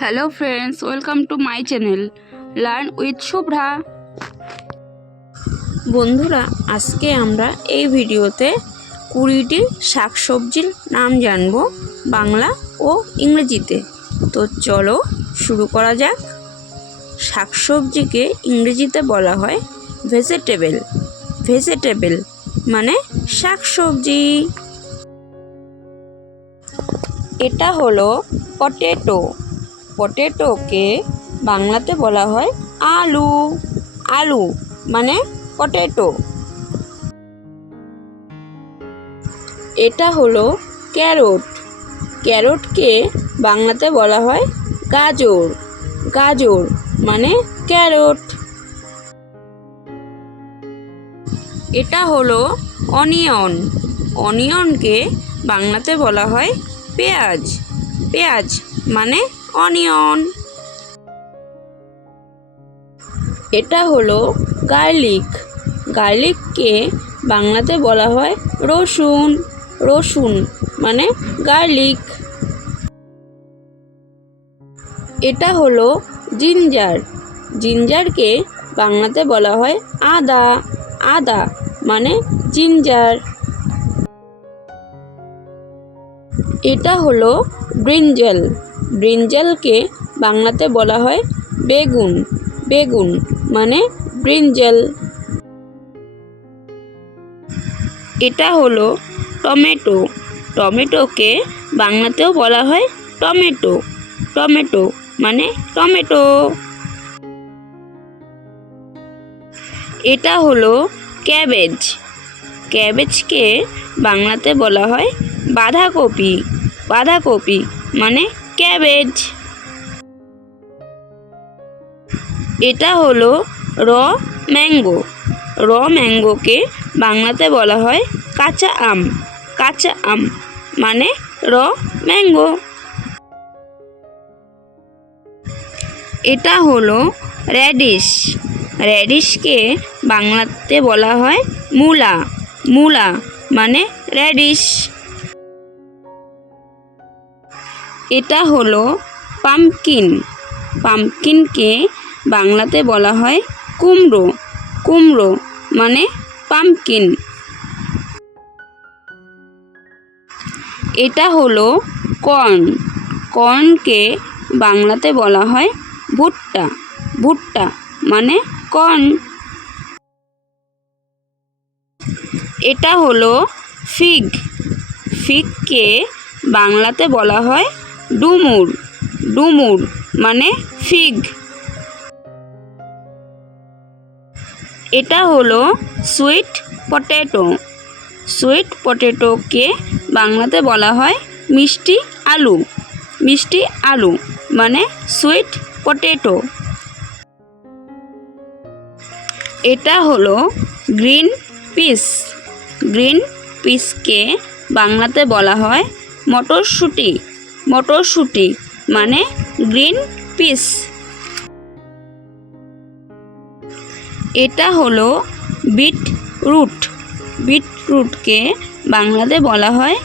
Hello friends, welcome to my channel learn with Shubhra. বন্ধুরা, আজকে আমরা এই ভিডিওতে 20টি শাকসবজির নাম জানব বাংলা ও ইংরেজিতে। তো চলো শুরু করা যাক। শাকসবজিকে ইংরেজিতে বলা হয় ভেজিটেবল। ভেজিটেবল মানে শাকসবজি। এটা হলো পটেটো। পটেটোকে বাংলাতে বলা হয় আলু। আলু মানে পটেটো। এটা হলো ক্যারট। ক্যারটকে বাংলাতে বলা হয় গাজর। গাজর মানে ক্যারট। এটা হলো অনিয়ন। অনিয়নকে বাংলাতে বলা হয় পেঁয়াজ। পেঁয়াজ মানে অনিয়ন। এটা হলো গার্লিক। গার্লিককে বাংলাতে বলা হয় রসুন। রসুন মানে গার্লিক। এটা হলো জিঞ্জার। জিঞ্জারকে বাংলাতে বলা হয় আদা। আদা মানে জিঞ্জার। এটা হলো ব্রিঞ্জাল। ব্রিঞ্জালকে বাংলাতে বলা হয় বেগুন। বেগুন মানে ব্রিঞ্জাল। এটা হলো টমেটো। টমেটোকে বাংলাতেও বলা হয় টমেটো। টমেটো মানে টমেটো। এটা হলো ক্যাবেজ। ক্যাবেজকে বাংলাতে বলা হয় বাঁধাকপি। বাঁধাকপি মানে ক্যাবেজ। এটা হলো র ম্যাঙ্গো। র ম্যাঙ্গোকে বাংলাতে বলা হয় কাঁচা আম। কাঁচা আম মানে র ম্যাঙ্গো। এটা হলো র্যাডিশ। র্যাডিশকে বাংলাতে বলা হয় মূলা। মূলা মানে র্যাডিশ। এটা হলো পাম্পকিন। পাম্পকিনকে বাংলাতে বলা হয় কুমড়ো। কুমড়ো মানে পাম্পকিন। এটা হলো কর্ন। কর্নকে বাংলাতে বলা হয় ভুট্টা। ভুট্টা মানে কর্ন। এটা হলো ফিগ। ফিগকে বাংলাতে বলা হয় ডুমুর। ডুমুর মানে ফিগ। এটা হলো সুইট পটেটো। সুইট পটেটোকে বাংলাতে বলা হয় মিষ্টি আলু। মিষ্টি আলু মানে সুইট পটেটো। এটা হলো গ্রিন পিস। গ্রিন পিসকে বাংলাতে বলা হয় মটরশুঁটি। মটরশুঁটি মানে গ্রিন পিস। এটা হলো বিট রুট। বিট রুটকে বাংলাতে বলা হয়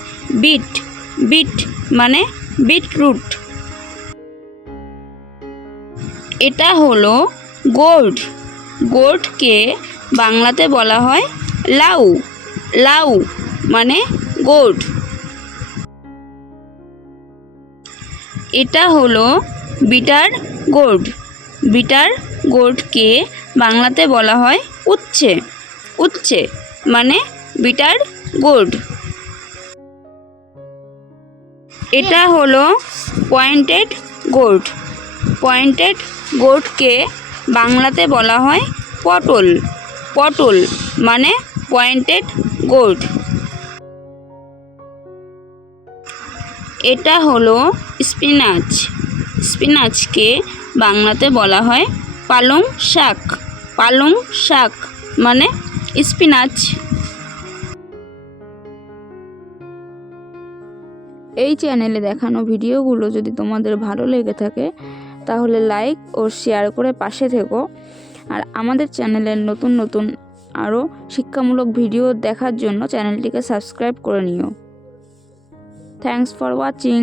বিট। বিট মানে বিটরুট। এটা হলো গোর্ড। গোর্ডকে বাংলাতে বলা হয় লাউ। লাউ মানে গোর্ড। এটা হলো বিটার গোর্ড। বিটার গোর্ডকে বাংলাতে বলা হয় উচ্ছে। উচ্ছে মানে বিটার গোর্ড। এটা হলো পয়েন্টেড গোর্ড। পয়েন্টেড গোর্ডকে বাংলাতে বলা হয় পটল। পটল মানে পয়েন্টেড গোর্ড। এটা হলো স্পিনাচ। স্পিনাচকে বাংলাতে বলা হয় পালং শাক। পালং শাক মানে স্পিনাচ। এই চ্যানেলে দেখানো ভিডিওগুলো যদি তোমাদের ভালো লেগে থাকে তাহলে লাইক ও শেয়ার করে পাশে থেকো। আর আমাদের চ্যানেলের নতুন নতুন আরও শিক্ষামূলক ভিডিও দেখার জন্য চ্যানেলটিকে সাবস্ক্রাইব করে নিও। Thanks for watching.